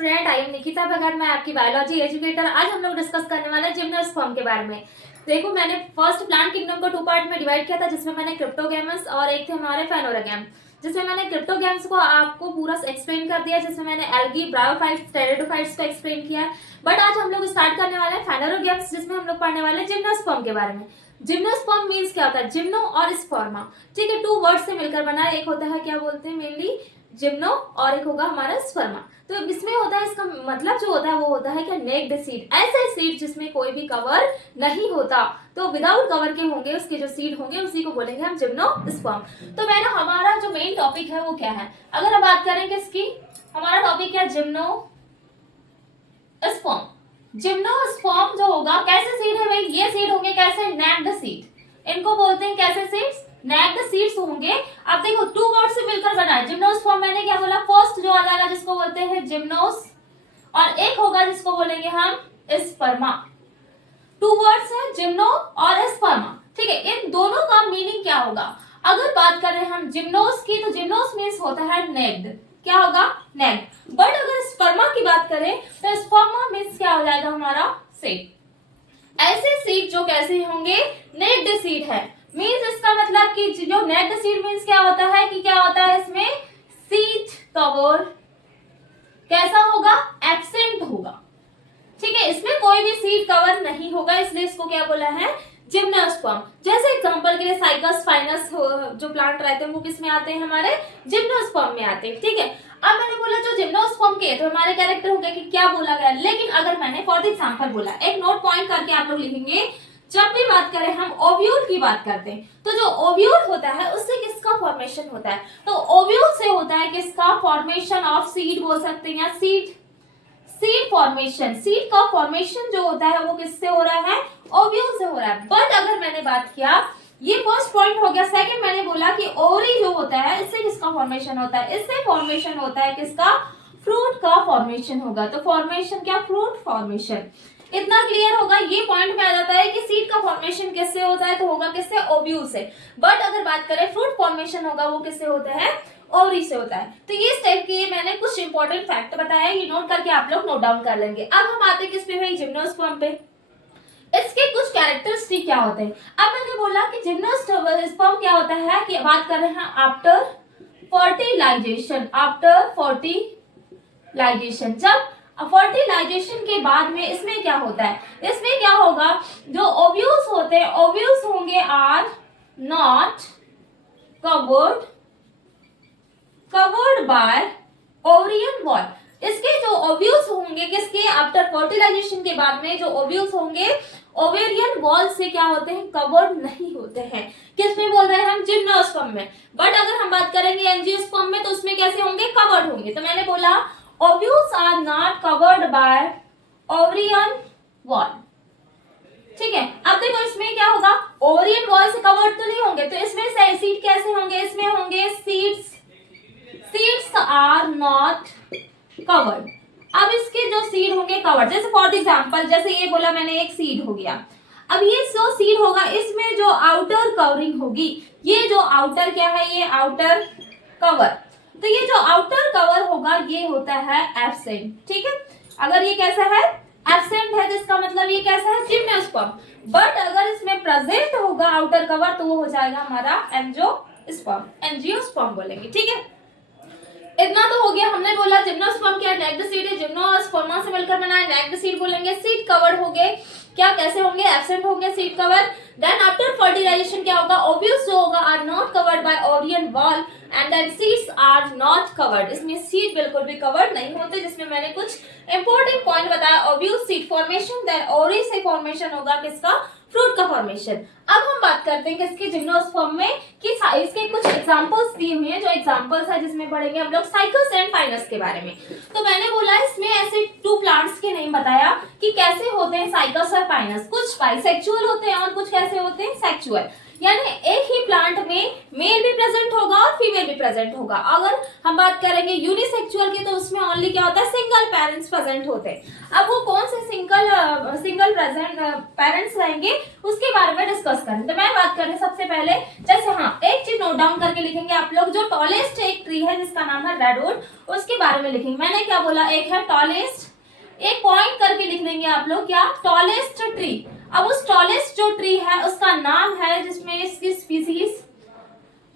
Student, I am Nikita भगत। मैं आपकी biology educator. आज हम लोग डिस्कस करने वाले हैं जिम्नोस्पर्म के बारे में। देखो, मैंने फर्स्ट प्लांट किंगडम को 2 पार्ट में डिवाइड किया था, जिसमें मैंने क्रिप्टोगैमस और एक थे हमारे फेनोरागैम, जिसमें मैंने क्रिप्टोगैम्स को आपको पूरा एक्सप्लेन कर दिया, जिसमें मैंने एल्गी, ब्रायोफाइट्स, टेरिडोफाइट्स को एक्सप्लेन किया है। बट आज हम लोग स्टार्ट करने वाले हैं फेनोरागैम्स, जिसमें हम लोग पढ़ने वाले हैं जिम्नोस्पर्म के बारे में। जिम्नोस्पर्म मीन्स क्या होता है? जिम्नो और स्पर्मा, ठीक है, 2 वर्ड से मिलकर बना है। एक होता है क्या बोलते हैं मेनली जिम्नो, और एक होगा हमारा स्पर्मा। तो इसमें होता है, इसका मतलब जो होता है वो होता है क्या? नेक्ड सीड, ऐसे सीड जिसमें कोई भी कवर नहीं होता, तो विदाउट कवर के होंगे उसके जो सीड होंगे उसी को बोलेंगे हम जिम्नोस्पर्म। तो मैंने हमारा जो मेन टॉपिक है वो क्या है? अगर हम बात करें किसकी, हमारा टॉपिक क्या? जिम्नोस्पर्म। जिम्नोस्पर्म जो होगा कैसे सीड है भाई? ये सीड होंगे कैसे? Naked seed. इनको बोलते हैं कैसे सीड्स? नेक्ड सीड्स होंगे। अब देखो 2 वर्ड से मिलकर बना है जिम्नोस्पर्म। मैंने क्या बोला? फर्स्ट जो आ जाएगा जिसको बोलते हैं जिम्नोस, और एक होगा जिसको बोलेंगे हम स्पर्मा। 2 वर्ड्स है जिम्नो और स्पर्मा, ठीक है। इन दोनों का मीनिंग क्या होगा? अगर बात करें हम जिम्नोस की, तो जिम्नोस मीन्स होता है नेक्ड। क्या होगा? नेक्ड। बट अगर स्पर्मा की बात करें तो स्पर्मा मीन्स क्या हो जाएगा हमारा? सीड। ऐसे सीड जो कैसे होंगे? नेक्ड सीड है। मीन्स इसका मतलब कि जो नेक्ड सीड मीन्स क्या होता है कि क्या होता है इसमें? सीड कवर कैसा होगा? एब्सेंट होगा, ठीक है। इसमें कोई भी सीड कवर नहीं होगा, इसलिए इसको क्या बोला है? जिम्नोस्पर्म। जैसे एग्जांपल के लिए साइकस फाइनस जो प्लांट रहते हैं वो किस में आते हैं? हमारे जिम्नोस्पर्म में आते हैं, ठीक है। अब मैंने बोला जो जिम्नोस्पर्म के, तो हमारे कैरेक्टर हो गया कि क्या बोला गया। लेकिन अगर मैंने फॉर एग्जांपल बोला, एक नोट पॉइंट करके आप लोग लिखेंगे, जब भी बात करें हम ओव्यूल की बात करते हैं, तो जो ओव्यूल होता है उससे किसका फॉर्मेशन होता है? तो ओव्यूल से होता है किसका? फॉर्मेशन ऑफ सीड बोल सकते हैं, या सीड फॉर्मेशन। सीड का फॉर्मेशन जो होता है वो किससे हो रहा है? ओव्यूल से हो रहा है। बट अगर मैंने बात किया, ये फर्स्ट पॉइंट हो गया। सेकंड मैंने बोला कि ओवरी जो होता है इससे किसका फॉर्मेशन होता है? इससे फॉर्मेशन होता है किसका? फ्रूट का फॉर्मेशन होगा। तो फॉर्मेशन क्या? Fruit formation. इतना क्लियर होगा। ये पॉइंट में आ जाता है कि सीड का फॉर्मेशन किससे होता है? तो होगा किससे? ओव्यूल से। बट अगर बात करें फ्रूट फॉर्मेशन होगा वो किससे होता है? ओवरी से होता है। तो ये स्टेप के मैंने कुछ इंपॉर्टेंट फैक्ट बताया, ये नोट करके आप लोग नोट डाउन कर लेंगे। अब हम आते हैं किस पे भाई? जिम्नोस्पर्म पे। इसके कुछ कैरेक्टरिस्टिक क्या होते हैं? अब मैंने बोला कि जिम्नोस्पर्म क्या होता है कि बात कर रहे हैं आफ्टर फर्टिलाइजेशन। आफ्टर फर्टिलाइजेशन, जब फर्टिलाइजेशन के बाद में इसमें क्या होता है? इसमें क्या होगा? जो ओव्यूल्स होते हैं, ओव्यूल्स होंगे are not covered by ovarian wall. इसके जो ओव्यूल्स होंगे किसके? आफ्टर फर्टिलाइजेशन के बाद में जो ओव्यूल्स होंगे ओवेरियन वॉल से क्या होते हैं? कवर्ड नहीं होते हैं। किस में बोल रहे हैं हम? जिम्नोस्पर्म में। बट अगर हम बात करेंगे एंजियोस्पर्म में, तो उसमें कैसे होंगे? कवर्ड होंगे। तो मैंने बोला ovules are not covered by ovarian wall, ठीक है। अब देखो इसमें क्या होगा? ओवरियन वॉल से कवर्ड तो नहीं होंगे, तो इसमें से सीड कैसे होंगे? इसमें होंगे सीड्स आर नॉट कवर्ड। अब इसके जो सीड होंगे कवर्ड, जैसे फॉर एग्जांपल जैसे ये बोला मैंने, एक सीड हो गया। अब ये जो सीड होगा इसमें जो आउटर कवरिंग होगी, ये जो आउटर क्या है? ये आउटर कवर। तो ये जो आउटर कवर होगा ये होता है एब्सेंट, ठीक है। अगर ये कैसा है? एब्सेंट है, तो इसका मतलब ये कैसा है? जिम्नोस्पर्म। बट अगर इसमें प्रेजेंट होगा आउटर कवर, तो वो हो जाएगा हमारा एंजियोस्पर्म बोलेंगे, ठीक है। इतना तो हो गया। हमने बोला जिम्नोस्पर्म क्या? नेक्ड सीड है। जिम्नोस्पर्मा से मिलकर बना है, नेक्ड सीड बोलेंगे। सीड कवर्ड होंगे, क्या कैसे होंगे? एब्सेंट होंगे seed cover. Then after fertilization क्या होगा? ओव्यूल्स जो होगा are not covered by ovarian wall, and then seeds are not covered. इसमें सीड बिल्कुल भी कवर्ड नहीं होते, जिसमें मैंने कुछ इंपॉर्टेंट पॉइंट बताया। Ovules seed formation, then ovary से फॉर्मेशन होगा किसका? फ्रूट का फॉर्मेशन। अब हम बात करते हैं किसके? जिम्नोस्पर्म में, कि इसके कुछ एग्जांपल्स दिए हुए हैं। जो एग्जांपल्स है जिसमें पढ़ेंगे हम लोग साइकस एंड फाइनस के बारे में। तो मैंने बोला इसमें ऐसे 2 प्लांट्स के नेम बताया कि कैसे होते हैं साइकस और फाइनस। कुछ बाइसेक्सुअल होते हैं और कुछ कैसे होते हैं? सेक्सुअल। यानी एक ही प्लांट में मेल भी प्रेजेंट होगा और फीमेल भी प्रेजेंट होगा। अगर हम बात करेंगे यूनिसेक्सुअल की तो उसमें ओनली क्या होता है, सिंगल पेरेंट्स प्रेजेंट होते हैं। अब वो कौन से सिंगल प्रेजेंट पेरेंट्स रहेंगे उसके बारे में डिस्कस करें। तो मैं बात करें सबसे पहले, जैसे हाँ एक चीज नोट डाउन करके लिखेंगे आप लोग, जो टॉलेस्ट एक ट्री है जिसका नाम है रेडवुड, उसके बारे में लिखेंगे। मैंने क्या बोला, एक है टॉलेस्ट, एक पॉइंट करके लिख लेंगे आप लोग क्या, टॉलेस्ट ट्री। अब उस टॉलेस्ट जो ट्री है उसका नाम है, जिसमें इसकी स्पीसीज,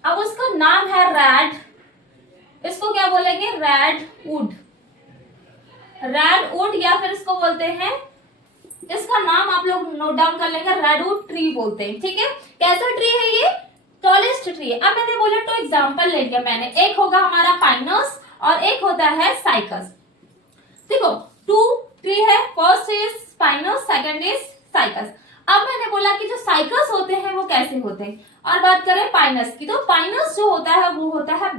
अब उसका नाम है रेड, इसको क्या बोलेंगे, रेडवुड, रेडवुड, या फिर इसको बोलते हैं, इसका नाम आप लोग नोट डाउन कर लेंगे, रेडवुड ट्री बोलते हैं। ठीक है, कैसा ट्री है ये, टॉलेस्ट ट्री है। अब मैंने बोला तो एग्जांपल लेंगे मैंने, एक होगा हमारा पाइनस और एक होता है साइकस। देखो टू ट्री है, first is Pinus, second is cycas. अब मैंने बोला कि जो साइकस होते हैं वो कैसे होते हैं, और बात करें पाइनस की, तो पाइनस जो होता है वो होता है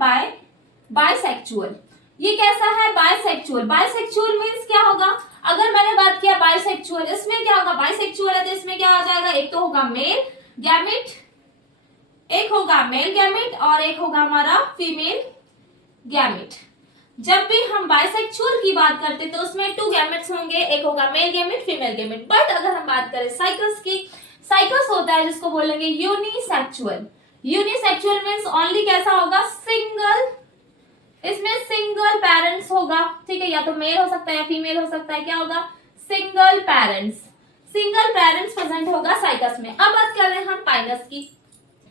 बाइसेक्सुअल। ये कैसा है, बाइसेक्सुअल। बाइसेक्सुअल मींस क्या होगा, अगर मैंने बात किया बाइसेक्सुअल, इसमें क्या होगा, बाइसेक्सुअल है तो इसमें क्या आ जाएगा, एक तो होगा मेल गैमेट, एक होगा मेल गैमेट और एक होगा हमारा फीमेल गैमेट। जब भी हम बाइसेक्सुअल की बात करते हैं तो उसमें 2 गैमेट्स होंगे, एक होगा male gamete female gamete. But अगर हम बात करें साइकस की, साइकस होता है जिसको बोलेंगे यूनिसेक्सुअल। यूनिसेक्सुअल मींस ओनली कैसा होगा, सिंगल, इसमें सिंगल पेरेंट्स होगा। ठीक है, या तो मेल हो सकता है या फीमेल हो सकता है, क्या होगा, single parents, single parents present होगा साइकस में। अब बात कर रहे हैं हम पाइनस की।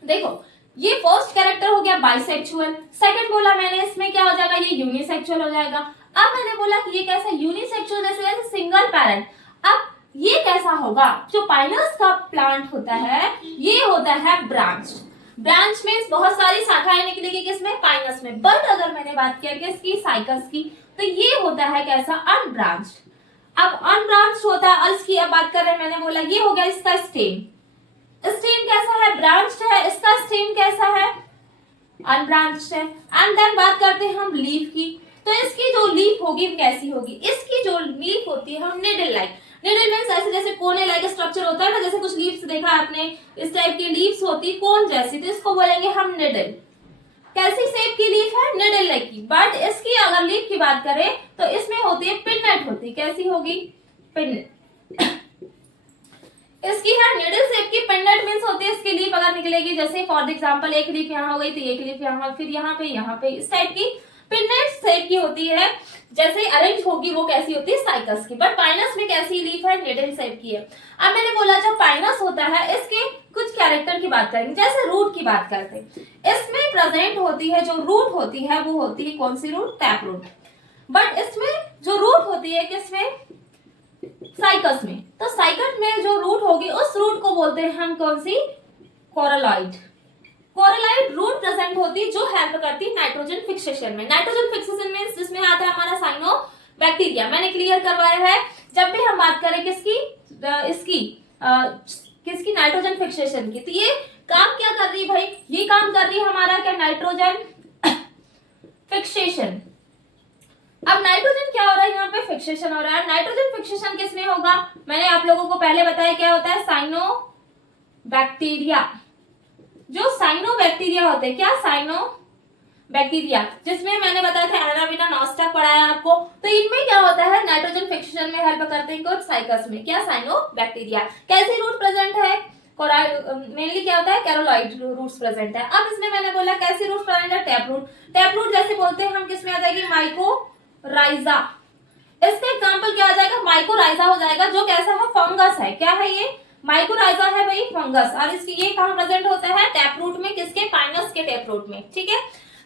देखो ये फर्स्ट कैरेक्टर हो गया बाइसेक्सुअल, सेकंड बोला मैंने इसमें क्या हो जाएगा, ये यूनिसेक्सुअल हो जाएगा। अब मैंने बोला कि ये कैसा, यूनिसेक्सुअल जैसे सिंगल पेरेंट। अब ये कैसा होगा, जो पाइनस का प्लांट होता है ये होता है ब्रांच। ब्रांच मींस बहुत सारी शाखाएं निकलेगी किसमें, पाइनस में। बट अगर मैंने बात किया किसकी, साइकस की, तो ये होता है कैसा, अनब्रांच्ड। अब अनब्रांच्ड होता है, और इसकी अब बात कर रहे हैं, मैंने बोला ये हो गया इसका स्टेम। स्टेम कैसा है, ब्रांच्ड है, इसका स्टेम कैसा है, अनब्रांच्ड है। एंड देन बात करते हैं हम लीफ की, तो इसकी जो लीफ होगी कैसी होगी, इसकी जो लीफ होती है हम निडल लाइक, निडल मींस ऐसे जैसे कोने लाइक स्ट्रक्चर होता है ना, जैसे कुछ लीव्स देखा आपने, इस टाइप की लीव्स होती कोन जैसी, तो इसको बोलेंगे हम निडल। कैसी शेप की लीफ है, निडल लाइक की। बट इसकी अगर लीफ की बात करें तो इसमें होती है पिन्नेट होती, कैसी होगी, पिन्नेट। इसकी है निडल शेप की, पिन्नेट मींस होती है इसकी लीफ अगर निकलेगी, जैसे फॉर एग्जांपल एक लीफ यहाँ हो गई तो एक लीफ यहाँ, फिर यहाँ पे, इस टाइप की पिन्नेट शेप की होती है। जैसे अरेंज होगी वो कैसी होती है, साइकस की। बट पाइनस में कैसी लीफ है, निडल शेप की है। अब मैंने बोला जब पाइनस होता है इसके कुछ कैरेक्टर की बात करेंगे, जैसे रूट की बात करते हैं, इसमें प्रेजेंट होती है जो रूट होती है वो होती है कौन सी रूट, टैप रूट। बट इसमें जो रूट होती है किसमें, साइकस में। तो साइकस में जो रूट होगी उस रूट को बोलते हैं हम कौन सी, कोरलॉइड। कोरलॉइड रूट प्रेजेंट होती जो हेल्प करती नाइट्रोजन फिक्सेशन में। नाइट्रोजन फिक्सेशन में जिसमें आता है हमारा साइनोबैक्टीरिया, मैंने क्लियर करवाया है। जब भी हम बात करें किसकी, किसकी, नाइट्रोजन फिक्सेशन की, तो ये काम क्या कर रही है भाई, ये काम कर रही है हमारा क्या, नाइट्रोजन फिक्सेशन। अब नाइट्रोजन क्या हो रहा है यहाँ पे, फिक्सेशन हो रहा है। नाइट्रोजन फिक्सेशन किसमें होगा, मैंने आप लोगों को पहले बताया क्या होता है, साइनोबैक्टीरिया। जो साइनोबैक्टीरिया होते हैं, क्या, साइनोबैक्टीरिया, जिसमें मैंने बताया था एनाबीना नॉस्टा पढ़ाया आपको। तो इनमें क्या होता है, नाइट्रोजन फिक्सेशन में हेल्प करते हैं कौन, साइकस में, क्या, साइनोबैक्टीरिया। कैसी रूट प्रेजेंट है, मेनली क्या होता है, कैरोलॉइड रूट्स प्रेजेंट है। अब इसमें मैंने बोला कैसी रूट प्रेजेंट है, टैप रूट। टैप रूट जैसे बोलते हैं हम किसमें आ जाएगी, माइकोराइजा। इसका एग्जांपल क्या आ जाएगा, माइकोराइजा हो जाएगा, जो कैसा है, फंगस है। क्या है ये, माइकोराइजा है भाई, फंगस। और इसकी ये कहां प्रेजेंट होता है, टैप रूट में, किसके, पाइनस के टैप रूट में। ठीक है,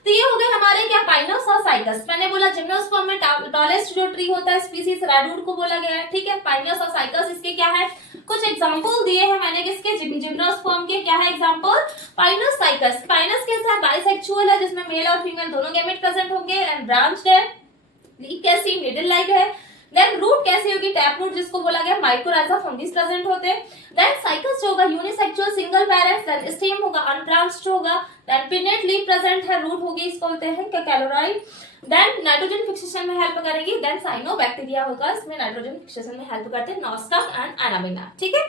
तो ये हो गए हमारे क्या, पाइनस और साइकस। मैंने बोला जिम्नोस्पर्म में टॉलेस्ट जो ट्री होता है स्पीसीज रेडवुड को बोला गया है। ठीक है, पाइनस और साइकस इसके क्या है, कुछ एग्जांपल दिए हैं मैंने किसके, जिम्नोस्पर्म के। क्या है एग्जांपल, पाइनस, साइकस। पाइनस कैसा है, बाइसेक्सुअल है, जिसमें मेल और फीमेल दोनों गैमेट प्रेजेंट होंगे, एंड ब्रांच्ड है। लीफ कैसी, निडल लाइक है। देन रूट कैसी होगी, टैप रूट जिसको बोला गया, माइक्रोराइजा फंगस प्रेजेंट होते हैं। देन साइकस जो होगा unisexual single parents, then stem होगा अनब्रांच्ड होगा, देन पिनेट लीफ प्रेजेंट है, रूट होगी, इसको बोलते हैं कैलोराइड। देन नाइट्रोजन फिक्सेशन में हेल्प करेगी। देन साइनोबैक्टीरिया होगा, इसमें नाइट्रोजन फिक्सेशन में हेल्प करते हैं, नॉस्टम एंड एनामिना। ठीक है,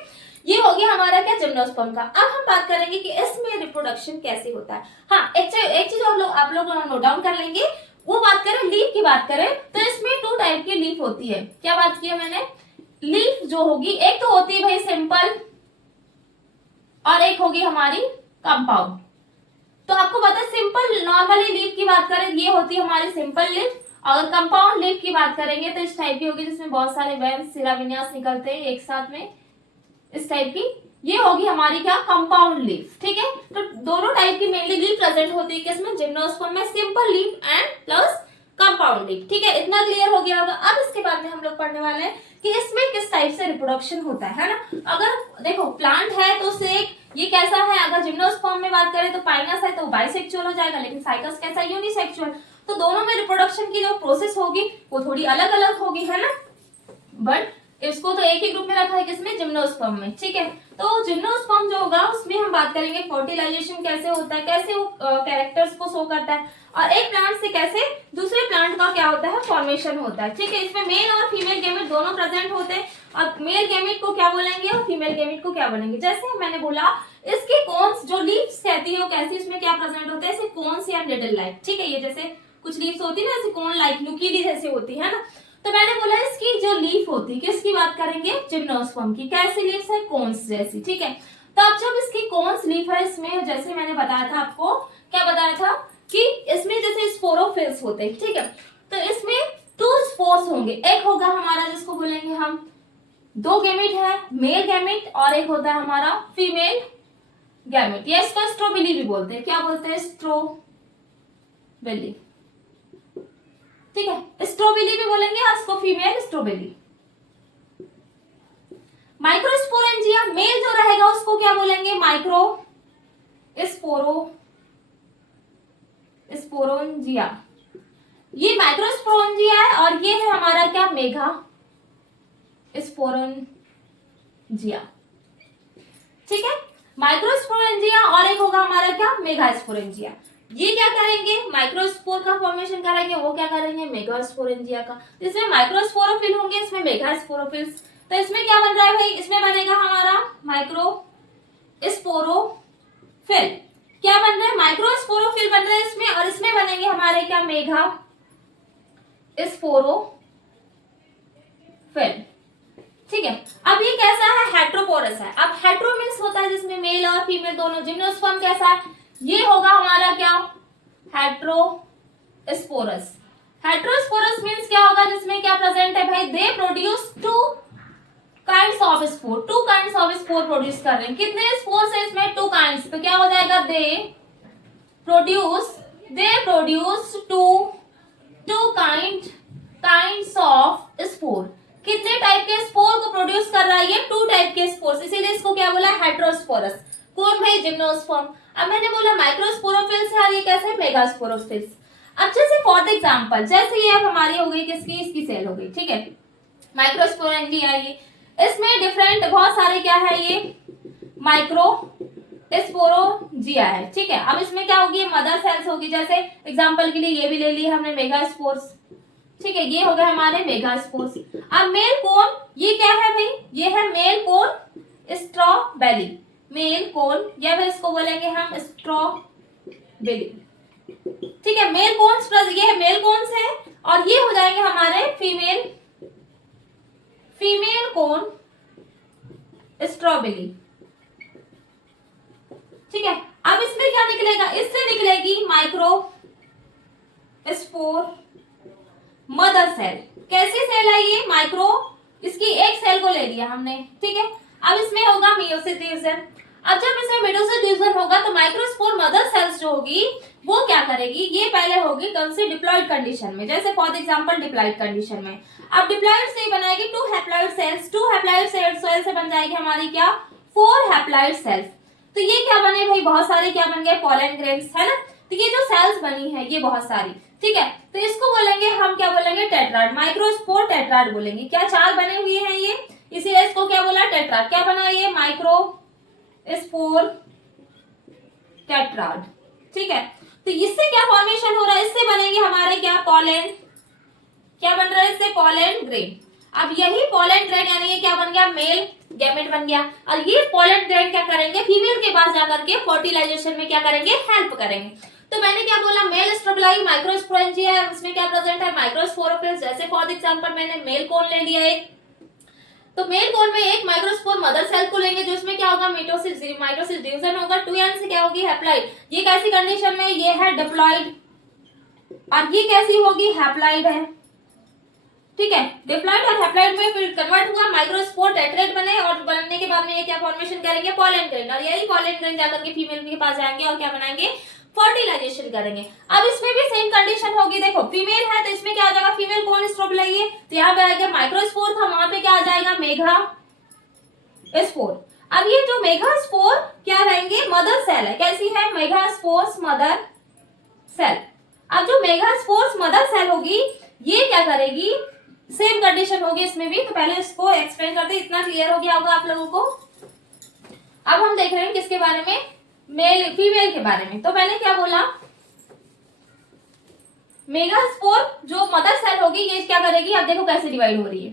ये हो गया हमारा क्या, जिम्नोस्पर्म का। अब हम बात करेंगे कि इसमें रिप्रोडक्शन कैसे होता है। हाँ, एक चीज आप लोग नोट डाउन कर लेंगे, वो बात करें लीफ की बात करें तो इसमें 2 टाइप की लीफ होती है। क्या बात की है मैंने, लीफ जो होगी एक तो होती है भाई सिंपल और एक होगी हमारी कंपाउंड। तो आपको पता है सिंपल नॉर्मली लीफ की बात करें ये होती है हमारी सिंपल लीफ, और कंपाउंड लीफ की बात करेंगे तो इस टाइप की होगी जिसमें बहुत सारे वेन्स सिराविन्यास निकलते हैं एक साथ में, इस टाइप की, ये होगी हमारी क्या, कंपाउंड लीफ। ठीक है, तो दोनों टाइप की मेनली लीफ प्रेजेंट होती है किसमें, जिम्नोस्पर्म में, simple leaf and plus compound leaf. ठीक है, इतना क्लियर हो गया होगा। अब इसके बाद में हम लोग पढ़ने वाले हैं कि इसमें किस टाइप से रिप्रोडक्शन होता है ना। अगर देखो प्लांट है तो उससे ये कैसा है, अगर जिम्नोस्पर्म में बात करें तो पाइनस है तो बाइसेक्सुअल हो जाएगा, लेकिन साइकस कैसा है, यूनिसेक्सुअल। तो दोनों में रिप्रोडक्शन की जो प्रोसेस होगी वो थोड़ी अलग अलग होगी, है ना, बट इसको तो एक ही ग्रुप में रखा है किसमें, जिम्नोस्पर्म में। ठीक है, तो जिम्नोस्पर्म जो होगा उसमें हम बात करेंगे फर्टिलाइजेशन कैसे होता है, कैसे वो कैरेक्टर्स को शो करता है, और एक प्लांट से कैसे दूसरे प्लांट का क्या होता है, फॉर्मेशन होता है। ठीक है, इसमें मेल और फीमेल गैमेट दोनों प्रेजेंट होते हैं, और मेल गैमेट को क्या बोलेंगे और फीमेल गैमेट को क्या बोलेंगे। जैसे मैंने बोला इसके कोन्स जो लीव्स कहती है वो कैसी, इसमें क्या प्रेजेंट होता है, ऐसे कोन्स या निडल लाइक। ठीक है, ये जैसे कुछ लीव्स होती है ना ऐसे कोन लाइक नुकीली जैसी होती है ना, तो मैंने बोला इसकी जो लीफ होती है किसकी बात करेंगे, जिम्नोस्पर्म की। कैसी लीव्स है, कोन्स जैसी। ठीक है, तो अब जब इसकी कोन्स लीफ है, इसमें जैसे मैंने बताया था आपको, क्या बताया था कि इसमें जैसे स्पोरोफिल्स होते हैं। ठीक है, तो इसमें 2 स्पोर्स होंगे, एक होगा हमारा जिसको बोलेंगे हम 2 गैमेट है, मेल गैमेट, और एक होता है हमारा फीमेल गैमेट। ये इसको स्ट्रोबिली भी बोलते हैं। क्या बोलते हैं, स्ट्रोबिली। ठीक है, स्ट्रोबिली भी बोलेंगे और इसको फीमेल स्ट्रोबिली। माइक्रोस्पोरेंजिया मेल जो रहेगा उसको क्या बोलेंगे, स्पोरोंजिया। ये माइक्रोस्पोरेंजिया है, और ये है हमारा क्या, मेगा स्पोरेंजिया। ठीक है, माइक्रोस्पोरेंजिया और एक होगा हमारा क्या, मेगास्पोरेंजिया। ये क्या करेंगे, माइक्रोस्पोर का फॉर्मेशन कराएंगे, वो क्या करेंगे, मेगास्पोरेंजिया का। इसमें माइक्रोस्पोरोफिल होंगे, इसमें मेगास्पोरोफिल्स। तो इसमें क्या बन रहा है भाई, इसमें बनेगा हमारा माइक्रोस्पोरोफिल। क्या बन रहा है, माइक्रोस्पोरोफिल बन रहा है इसमें, और इसमें बनेंगे हमारे क्या, मेगास्पोरोफिल। ठीक है, अब ये कैसा है, हेट्रोपोरस है। अब हेट्रो मींस होता है जिसमें मेल और फीमेल दोनों। जिम्नोस्पर्म कैसा है, ये होगा हमारा क्या, हेट्रोस्पोरस। हेट्रोस्पोरस मींस क्या होगा, जिसमें क्या प्रेजेंट है भाई, they produce 2 kinds of spore. 2 kinds of spore produce कर रहे हैं। कितने स्पोर्स है इसमें, 2 काइंड्स। तो क्या हो जाएगा, they produce 2 kinds of spore. कितने टाइप के स्पोर को प्रोड्यूस कर रहा है, ये 2 टाइप के स्पोर्स, इसीलिए इसको क्या बोला, हेट्रोस्पोरस। कौन भाई, जिम्नोस्पर्म। अब मैंने बोला माइक्रोस्पोरोफिल्स है, ये कैसे, मेगास्पोरोफिल्स। अब जैसे फॉर एग्जांपल, जैसे ये अब हमारी हो गई किसकी, इसकी सेल हो गई। ठीक है, माइक्रोस्पोरेंजिया, ये इसमें डिफरेंट बहुत सारे क्या है, ये माइक्रोस्पोरोजिया है। ठीक है, अब इसमें क्या होगी, मदर सेल्स होगी। जैसे एग्जांपल के लिए ये भी ले लिए हमने, मेगास्पोर्स। ठीक है, ये हो गए हमारे मेगास्पोर्स। अब मेल कोन, ये क्या है भाई, ये है male cone strawberry, male cone, या फिर इसको बोलेंगे हम स्ट्रॉबेरी। ठीक है, मेल कोन्स प्लस ये है मेल कोन्स है, और ये हो जाएंगे हमारे फीमेल कोन स्ट्रॉबेरी। ठीक है, अब इसमें क्या निकलेगा, इससे निकलेगी माइक्रोस्पोर मदर सेल। कैसी सेल है ये, माइक्रो, इसकी एक सेल को ले लिया हमने। ठीक है, अब इसमें होगा मेयोसिस डिवीजन। अब जब इसमें मेयोसिस डिवीजन होगा तो माइक्रोस्पोर मदर सेल्स जो होगी वो क्या करेगी, ये पहले होगी कौन सी, डिप्लॉइड कंडीशन में। जैसे फॉर एग्जांपल डिप्लॉइड कंडीशन में, अब डिप्लॉइड से बनाएगी 2 हैप्लॉइड सेल्स। 2 हैप्लॉइड सेल्स से बन जाएगी हमारी क्या, 4 हैप्लॉइड सेल्स। तो ये क्या बने भाई, बहुत सारे क्या बन गए, पोलन ग्रेन्स, है ना। तो ये जो सेल्स बनी है ये बहुत सारी, ठीक है, तो इसको बोलेंगे हम, क्या बोलेंगे, टेट्राड, माइक्रोस्पोर टेट्राड बोलेंगे। क्या 4 बने हुए हैं ये, इसीलिए इसको क्या बोला, टेट्राड। क्या बना ये, माइक्रोस्पोर टेट्राड। ठीक है, तो इससे क्या फॉर्मेशन हो रहा है, इससे बनेंगे हमारे क्या, पॉलन। क्या बन रहा है इससे, पॉलन ग्रेन। अब यही पॉलन ग्रेन यानी ये क्या बन गया, मेल गैमेट बन गया। और ये पॉलन ग्रेन क्या करेंगे, फीमेल के पास जाकर के फर्टिलाइजेशन में क्या करेंगे, हेल्प करेंगे। तो मैंने क्या बोला, मेल स्ट्रोबिलाई माइक्रोस्पोरेंजिया है, उसमें क्या प्रेजेंट है, माइक्रोस्पोरोफिल्स। जैसे फॉर एग्जांपल मैंने मेल कोन ले लिया एक, तो मेल कोन में एक माइक्रोस्पोर मदर सेल को लेंगे, जो इसमें क्या होगा, मिटोसिस माइटोसिस डिवीजन होगा, 2 एन से क्या होगी, हैप्लॉइड। ये कैसी कंडीशन में, ये है डिप्लॉइड, और ये कैसी होगी, हैप्लॉइड है। ठीक है, डिप्लॉइड और हैप्लॉइड में फिर कन्वर्ट हुआ, माइक्रोस्पोर टेट्रेट बने, और बनने के बाद में ये क्या फॉर्मेशन करेंगे, पॉलन ग्रेन। और यही पॉलन ग्रेन जाकर के फीमेल के पास जाएंगे और क्या बनाएंगे, फर्टिलाइजेशन करेंगे। अब इसमें भी सेम कंडीशन होगी, देखो फीमेल है तो इसमें क्या आ जाएगा, फीमेल कौन स्ट्रोबिलाई है, तो यहाँ पे आएगा माइक्रोस्पोर था, वहां पे क्या आ जाएगा, मेगा स्पोर। अब ये जो मेगा स्पोर क्या रहेंगे, मदर सेल है, कैसी है, मेगा स्पोर्स मदर सेल। अब जो मेगा स्पोर्स मदर सेल होगी, ये क्या करेगी, सेम कंडीशन होगी इसमें भी। तो पहले इसको एक्सप्लेन करते, इतना क्लियर हो गया होगा आप लोगों को। अब हम देख रहे हैं किसके बारे में, मेल फीमेल के बारे में। तो मैंने क्या बोला, मेगास्पोर जो मदर सेल होगी ये क्या करेगी, अब देखो कैसे डिवाइड हो रही है।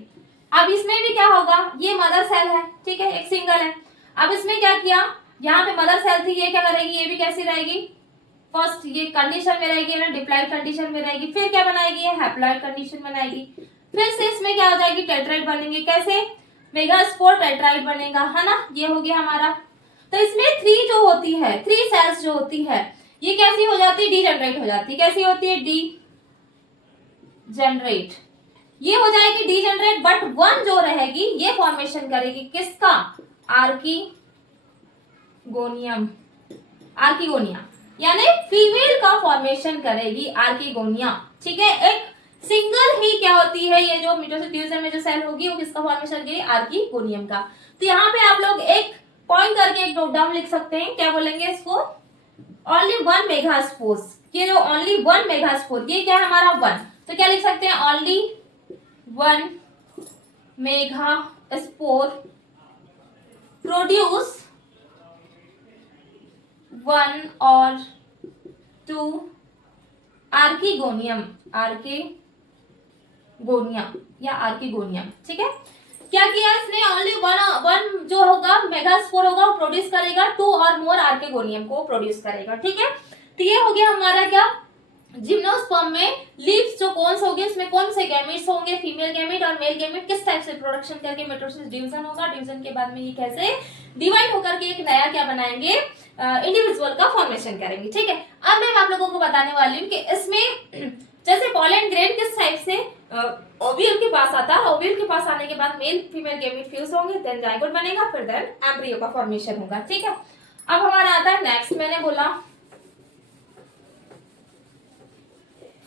अब इसमें भी क्या होगा, ये मदर सेल है, ठीक है, एक सिंगल है। अब इसमें क्या किया, यहाँ पे मदर सेल थी, ये क्या करेगी, ये भी कैसी रहेगी, फर्स्ट ये कंडीशन में रहेगी ना, डिप्लॉइड कंडीशन में रहेगी। फिर क्या बनाएगी, ये हैप्लॉइड कंडीशन बनाएगी। फिर से इसमें क्या हो जाएगी, टेट्राइड बनेंगे। कैसे, मेगास्पोर टेट्राइड बनेगा, है ना, ये हो गया हमारा। तो इसमें 3 जो होती है, 3 सेल्स जो होती है, ये कैसी हो जाती है, डीजेनरेट हो जाती है। कैसी होती है, डी जनरेट, ये हो जाएगी डीजेनरेट। बट 1 जो रहेगी ये फॉर्मेशन करेगी किसका, आर्किगोनियम, आर्किगोनिया, यानी फीमेल का फॉर्मेशन करेगी आर्किगोनिया। ठीक है, एक सिंगल ही क्या होती है, ये जो मिटोसिस डिवीजन में जो सेल होगी वो किसका फॉर्मेशन करेगी, आर्किगोनियम का। तो यहाँ पे आप लोग एक पॉइंट करके एक नोट डाउन लिख सकते हैं, क्या बोलेंगे इसको, ओनली 1 मेगास्पोर। ये जो ओनली 1 मेगास्पोर, ये क्या है हमारा 1, तो क्या लिख सकते हैं, ओनली 1 मेगास्पोर प्रोड्यूस 1 और 2 आर्किगोनियम, आर्किगोनिया या आर्किगोनियम। ठीक है, क्या किया इसने, ओनली 1 जो होगा मेगास्पोर होगा वो प्रोड्यूस करेगा, 2 और मोर आर्किगोनियम को प्रोड्यूस करेगा। ठीक है, तो ये हो गया हमारा क्या, जिम्नोस्पर्म में लीव्स जो कौन से होंगे, उसमें कौन से गैमेट्स होंगे, फीमेल गैमेट और मेल गैमेट, किस टाइप से प्रोडक्शन करके मिटोसिस डिवीजन होगा, डिवीजन के बाद में ये कैसे डिवाइड होकर के एक नया क्या बनाएंगे, इंडिविजुअल का फॉर्मेशन करेंगे। ठीक है, अब मैं आप लोगों को बताने वाली हूँ कि इसमें जैसे पॉलन ग्रेन किस टाइप से ओव्यूल के पास आता है, ओव्यूल के पास आने के बाद मेल फीमेल गैमेट फ्यूज होंगे, देन जाइगोट बनेगा, फिर देन एम्ब्रियो का फॉर्मेशन होगा। ठीक है, अब हमारा आता है नेक्स्ट, मैंने बोला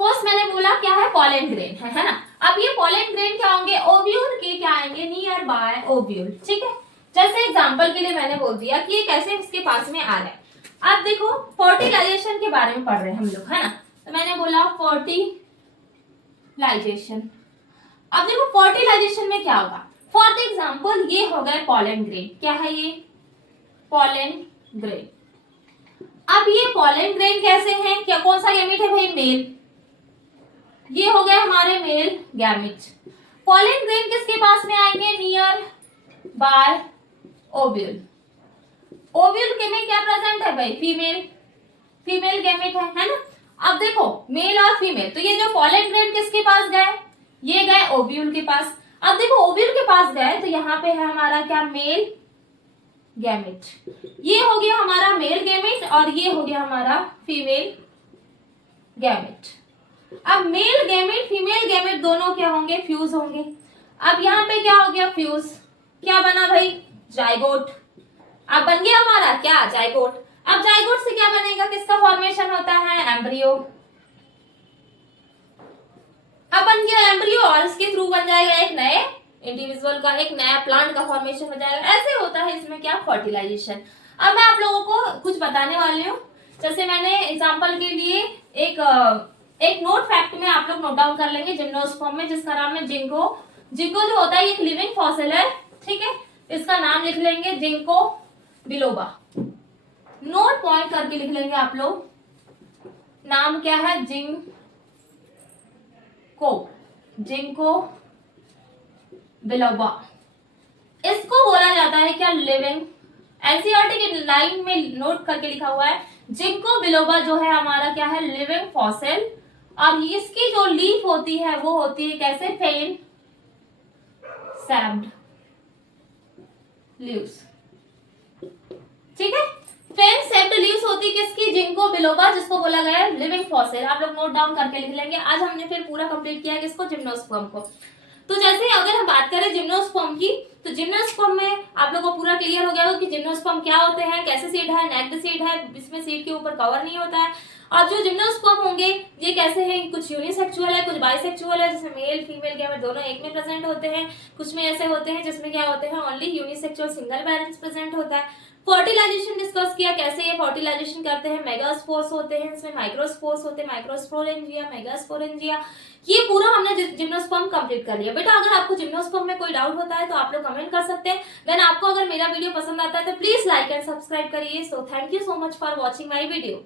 फर्स्ट मैंने बोला क्या है, पॉलन ग्रेन है ना। अब ये पॉलन ग्रेन क्या होंगे, ओव्यूल के क्या आएंगे, नियर बाय ओव्यूल। ठीक है, जैसे एग्जांपल के लिए मैंने बोल दिया कि ये कैसे इसके पास में आ रहा है। अब देखो फर्टिलाइजेशन के बारे में पढ़ रहे हैं हम लोग, है ना, तो मैंने बोला फर्टिलाइजेशन। अब देखो फर्टिलाइजेशन में क्या होगा, फॉर एग्जाम्पल ये हो गए पॉलन ग्रेन, क्या है ये, पॉलन ग्रेन। अब ये पॉलन ग्रेन कैसे हैं, क्या कौन सा गैमेट है भाई, मेल, ये हो गए हमारे मेल गैमेट। पॉलन ग्रेन किसके पास में आएंगे, नियर बाय ओव्यूल। ओव्यूल के में क्या प्रेजेंट है भाई, फीमेल, फीमेल गैमेट है ना। अब देखो मेल और फीमेल, तो ये जो पॉलन ग्रेन किसके पास गए, ये गए ओव्यूल के पास। अब देखो ओव्यूल के पास गए तो यहाँ पे है हमारा क्या, मेल गैमेट, ये हो गया हमारा मेल गैमेट और ये हो गया हमारा फीमेल गैमेट। अब मेल गैमेट फीमेल गैमेट दोनों क्या होंगे, फ्यूज होंगे। अब यहाँ पे क्या हो गया, फ्यूज, क्या बना भाई, जाइगोट। अब बन गया हमारा क्या, जाइगोट। अब जाइगोट से क्या बनेगा, किसका फॉर्मेशन होता है, एम्ब्रियो। अब बन गया एम्ब्रियो और इसके थ्रू बन जाएगा एक नए इंडिविजुअल का, एक नया प्लांट का फॉर्मेशन हो जाएगा। ऐसे होता है इसमें क्या, फर्टिलाइजेशन। अब मैं आप लोगों को कुछ बताने वाली हूँ, जैसे मैंने एग्जांपल के लिए एक एक नोट फैक्ट में आप लोग नोट डाउन कर लेंगे जिम्नोस्पर्म में, जिसका नाम है जिंको। जिंको जो होता है ये एक लिविंग फॉसिल है, ठीक है, इसका नाम लिख लेंगे जिंको बिलोबा। नोट पॉइंट करके लिख लेंगे आप लोग, नाम क्या है, जिंको बिलोबा। इसको बोला जाता है क्या, लिविंग। एनसीईआरटी की लाइन में नोट करके लिखा हुआ है जिंको बिलोबा जो है हमारा क्या है, लिविंग फॉसिल। और इसकी जो लीफ होती है वो होती है कैसे, फेन सैप्ड लीव्स, ठीक है। फेन सैप्ड लीव्स होती है किसकी, जिंको बिलोबा, जिसको बोला गया है लिविंग फॉसिल। आप लोग नोट डाउन करके लिख लेंगे। आज हमने फिर पूरा कंप्लीट किया किसको, जिम्नोस्पर्म को। तो जैसे अगर हम बात करें जिम्नोस्पर्म की, तो जिम्नोस्पर्म में आप लोगों को पूरा क्लियर हो गया हो कि जिम्नोस्पर्म क्या होते हैं, कैसे सीड है, नेक्ड सीड है, इसमें सीड के ऊपर कवर नहीं होता है। और जो जिम्नोस्पर्म होंगे ये कैसे हैं, कुछ यूनिसेक्सुअल है, कुछ बाइसेक्सुअल है, जिसमें मेल फीमेल गैमेट दोनों एक में प्रेजेंट होते हैं। कुछ में ऐसे होते हैं जिसमें क्या होते हैं, only unisexual single parents present होता है। फर्टिलाइजेशन डिस्कस किया, कैसे ये फर्टिलाइजेशन करते हैं, मेगास्पोर्स होते हैं, इसमें माइक्रोस्पोर्स होते हैं, माइक्रोस्पोरेंजिया, मेगास्पोरेंजिया। ये पूरा हमने जिम्नोस्पर्म कंप्लीट कर लिया। बेटा अगर आपको जिम्नोस्पर्म में कोई डाउट होता है तो आप लोग कमेंट कर सकते हैं। देन आपको अगर मेरा वीडियो पसंद आता है तो प्लीज लाइक एंड सब्सक्राइब करिए। So thank you so much for watching my video.